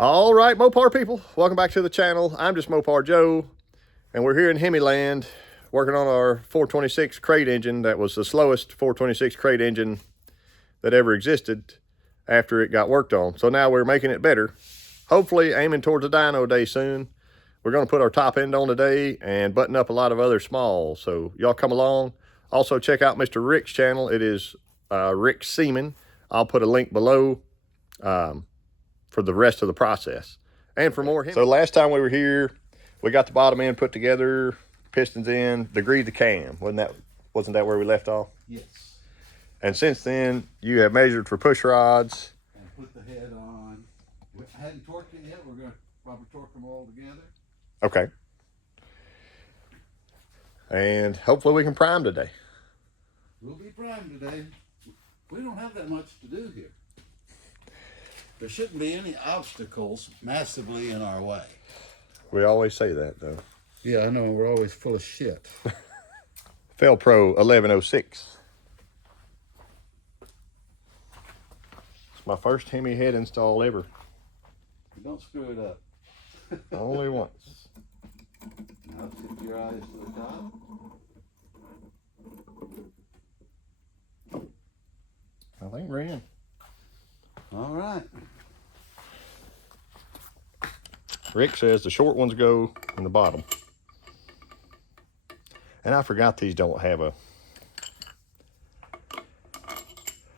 All right, Mopar people, welcome back to the channel. I'm just Mopar Joe, and we're here in Hemi land working on our 426 crate engine. That was the slowest 426 crate engine that ever existed after it got worked on. So now we're making it better, hopefully aiming towards a dyno day soon. We're going to put our top end on today and button up a lot of other smalls. So y'all come along. Also check out Mr. Rick's channel. It is Rick Seeman. I'll put a link below for the rest of the process and for more. So last time we were here, we got the bottom end put together, pistons in, degreed the cam. Wasn't that where we left off? Yes. And since then, you have measured for push rods. And put the head on. I hadn't torqued it yet. We're going to probably torque them all together. Okay. And hopefully we can prime today. We'll be primed today. We don't have that much to do here. There shouldn't be any obstacles massively in our way. We always say that, though. Yeah, I know. We're always full of shit. Felpro 1106. It's my first Hemi head install ever. Don't screw it up. Only once. Now tip your eyes to the top. I think we're in. All right. Rick says the short ones go in the bottom. And I forgot these don't have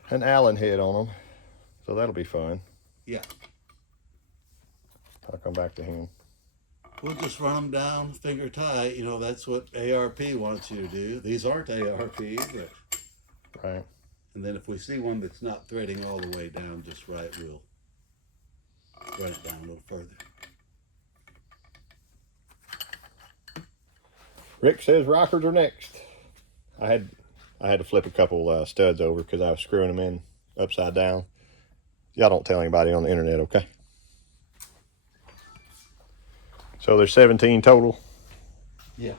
an Allen head on them. So that'll be fun. Yeah. I'll come back to him. We'll just run them down finger tight. You know, that's what ARP wants you to do. These aren't ARP, but... Right. And then if we see one that's not threading all the way down just right, we'll run it down a little further. Rick says rockers are next. I had to flip a couple studs over because I was screwing them in upside down. Y'all don't tell anybody on the internet, okay? So there's 17 total. Yeah.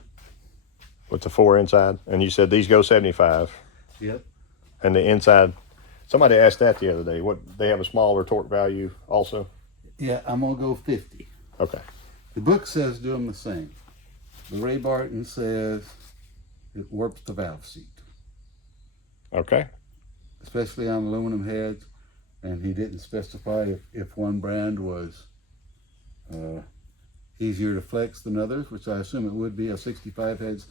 With the 4 inside, and you said these go 75. Yep. And the inside, somebody asked that the other day. What, they have a smaller torque value also? Yeah, I'm gonna go 50. Okay. The book says do them the same. The Ray Barton says it warps the valve seat. Okay. Especially on aluminum heads. And he didn't specify if one brand was easier to flex than others, which I assume it would be. A 65 head's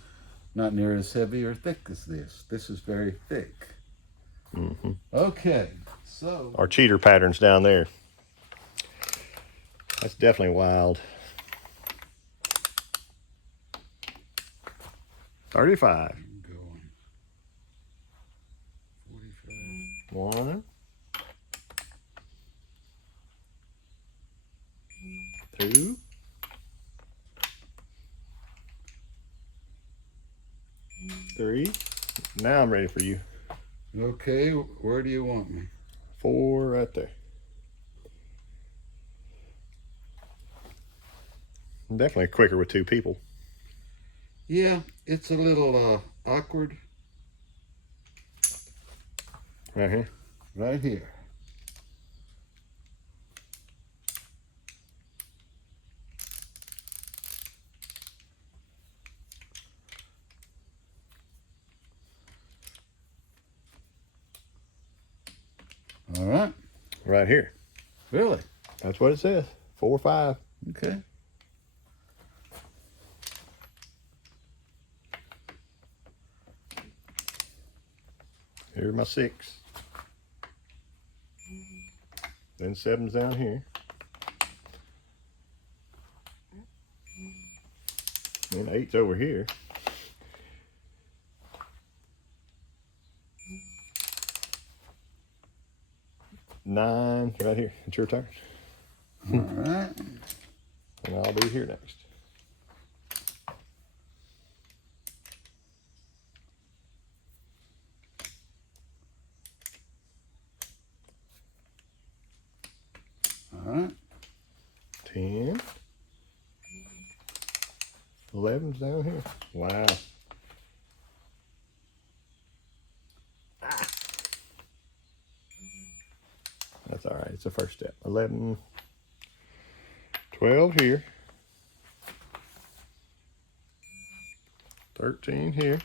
not near as heavy or thick as this. This is very thick. Mm-hmm. Okay, so our cheater patterns down there. That's definitely wild. 35. Going 45. 1, 2, 3. Now I'm ready for you. Okay, where do you want me? 4 right there. Definitely quicker with 2 people. Yeah, it's a little awkward. Right here. Right here. All right. Right here. Really? That's what it says. 4 or 5. Okay. Here's my 6. Then 7's down here. And 8's over here. 9 right here. It's your turn. All right. And I'll be here next. All right. 10. 11's down here. Wow. That's all right. It's the first step. 11. 12 here. 13 here.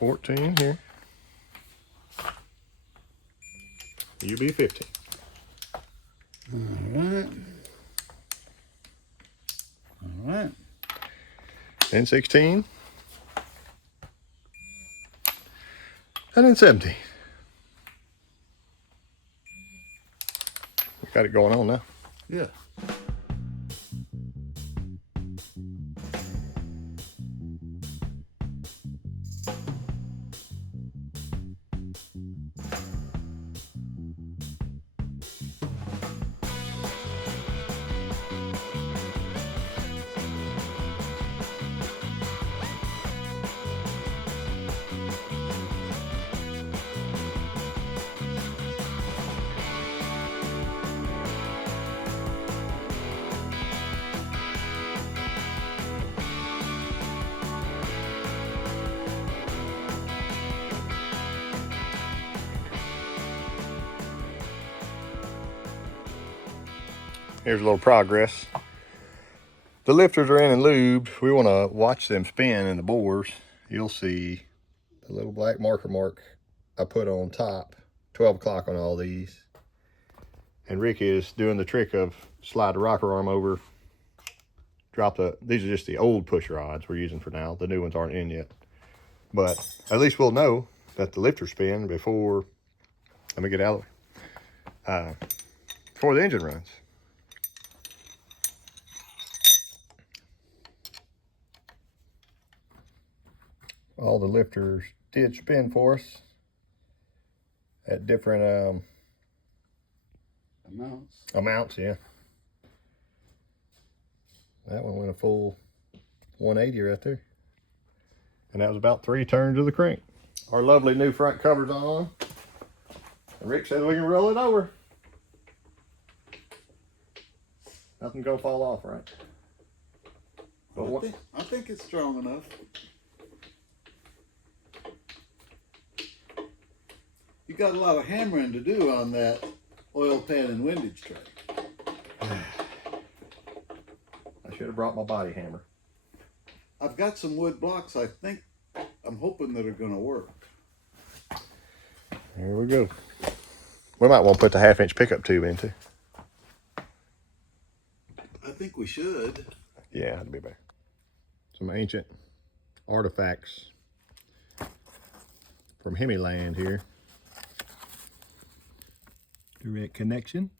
14 here. You be 15. All right. All right. Then 16. And then 17. We got it going on now. Yeah. Here's a little progress. The lifters are in and lubed. We want to watch them spin in the bores. You'll see the little black marker mark I put on top, 12 o'clock on all these. And Rick is doing the trick of slide the rocker arm over, these are just the old push rods we're using for now. The new ones aren't in yet. But at least we'll know that the lifter spin before, let me get out of the way, before the engine runs. All the lifters did spin for us at different amounts, yeah. That one went a full 180 right there. And that was about 3 turns of the crank. Our lovely new front cover's on. And Rick says we can roll it over. Nothing gonna fall off, right? But I think it's strong enough. You got a lot of hammering to do on that oil pan and windage tray. I should have brought my body hammer. I've got some wood blocks I'm hoping that are going to work. Here we go. We might want to put the 1/2-inch pickup tube in too. I think we should. Yeah, that'd be better. Some ancient artifacts from Hemi land here. Direct connection.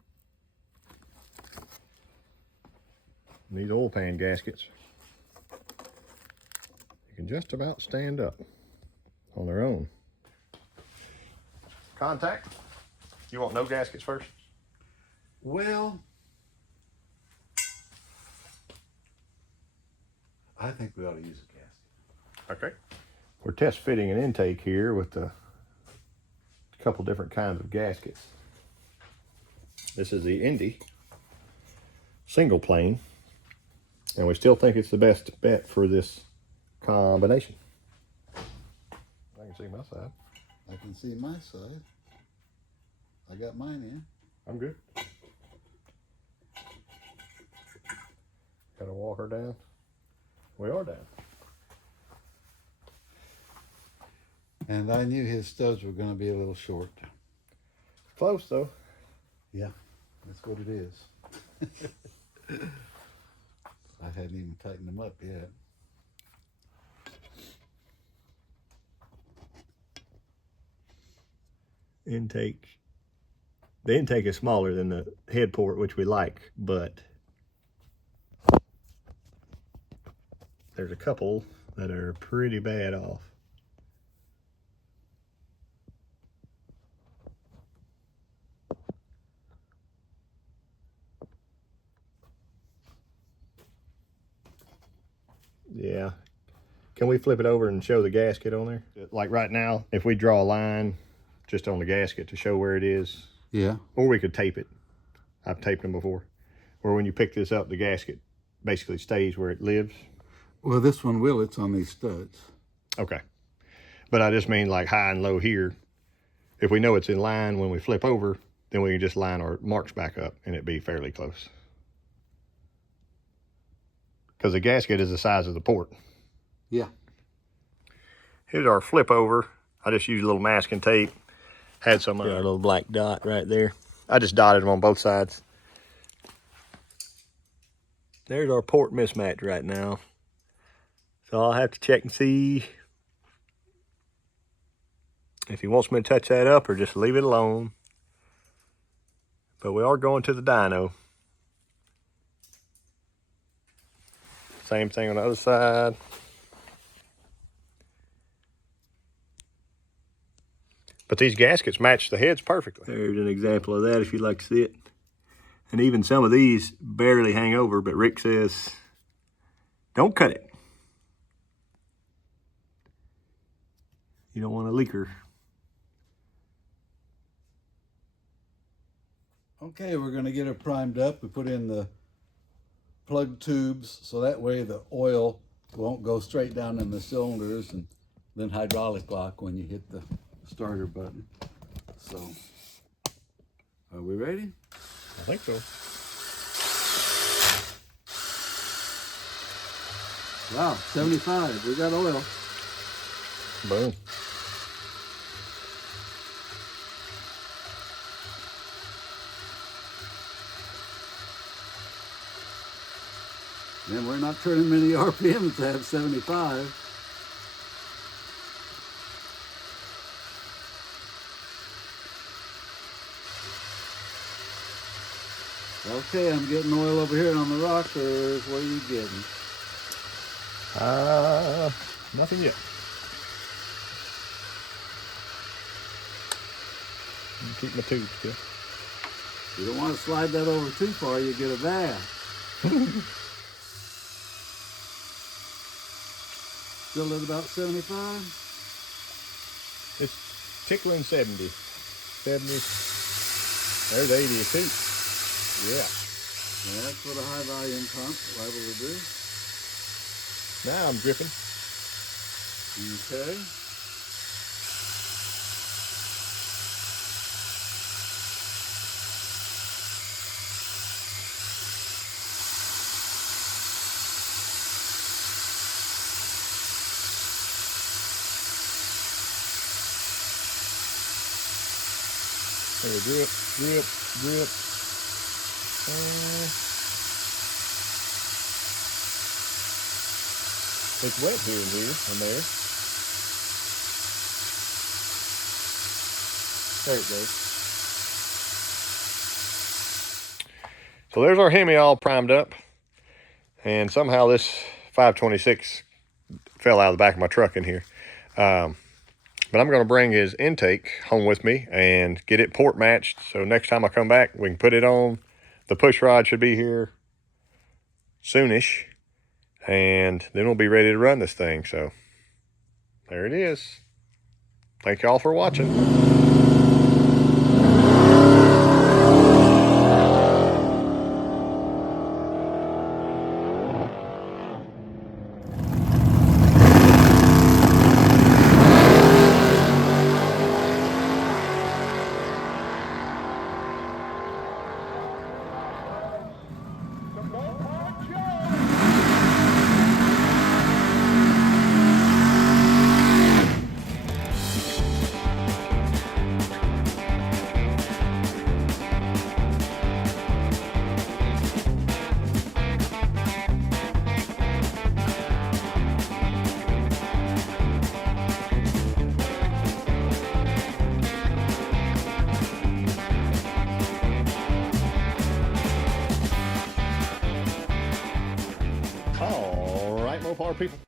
These oil pan gaskets, you can just about stand up on their own. Contact. You want no gaskets first? Well, I think we ought to use a gasket. Okay. We're test fitting an intake here with a couple different kinds of gaskets. This is the Indy single plane, and we still think it's the best bet for this combination. I can see my side. I can see my side. I got mine in. I'm good. Gotta walk her down. We are down. And I knew his studs were going to be a little short. Close though. Yeah, that's what it is. I hadn't even tightened them up yet. Intake. The intake is smaller than the head port, which we like, but there's a couple that are pretty bad off. Yeah. Can we flip it over and show the gasket on there? Like right now, if we draw a line just on the gasket to show where it is. Yeah. Or we could tape it. I've taped them before. Where when you pick this up, the gasket basically stays where it lives. Well, this one will. It's on these studs. Okay. But I just mean like high and low here. If we know it's in line when we flip over, then we can just line our marks back up and it'd be fairly close. Because the gasket is the size of the port. Yeah. Here's our flip over. I just used a little masking tape. Had some a little black dot right there. I just dotted them on both sides. There's our port mismatch right now. So I'll have to check and see if he wants me to touch that up or just leave it alone. But we are going to the dyno. Same thing on the other side. But these gaskets match the heads perfectly. There's an example of that if you'd like to see it. And even some of these barely hang over, but Rick says, don't cut it. You don't want a leaker. Okay, we're going to get it primed up. We put in the plug tubes so that way the oil won't go straight down in the cylinders and then hydraulic lock when you hit the starter button. So, are we ready? I think so. Wow, 75. We got oil. Boom. And we're not turning many RPMs to have 75. Okay, I'm getting oil over here on the rockers. What are you getting? Nothing yet. Keep my tubes still. You don't want to slide that over too far, you get a bath. Still at about 75? It's tickling 70. 70. There's 80 too. Yeah. That's what a high volume pump is liable to do. Now I'm dripping. Okay. There, drip, drip, drip. It's wet here and here and there. There it goes. So there's our Hemi all primed up. And somehow this 526 fell out of the back of my truck in here. But I'm going to bring his intake home with me and get it port matched. So next time I come back, we can put it on. The push rod should be here soonish. And then we'll be ready to run this thing. So there it is. Thank y'all for watching. All right, Mopar people.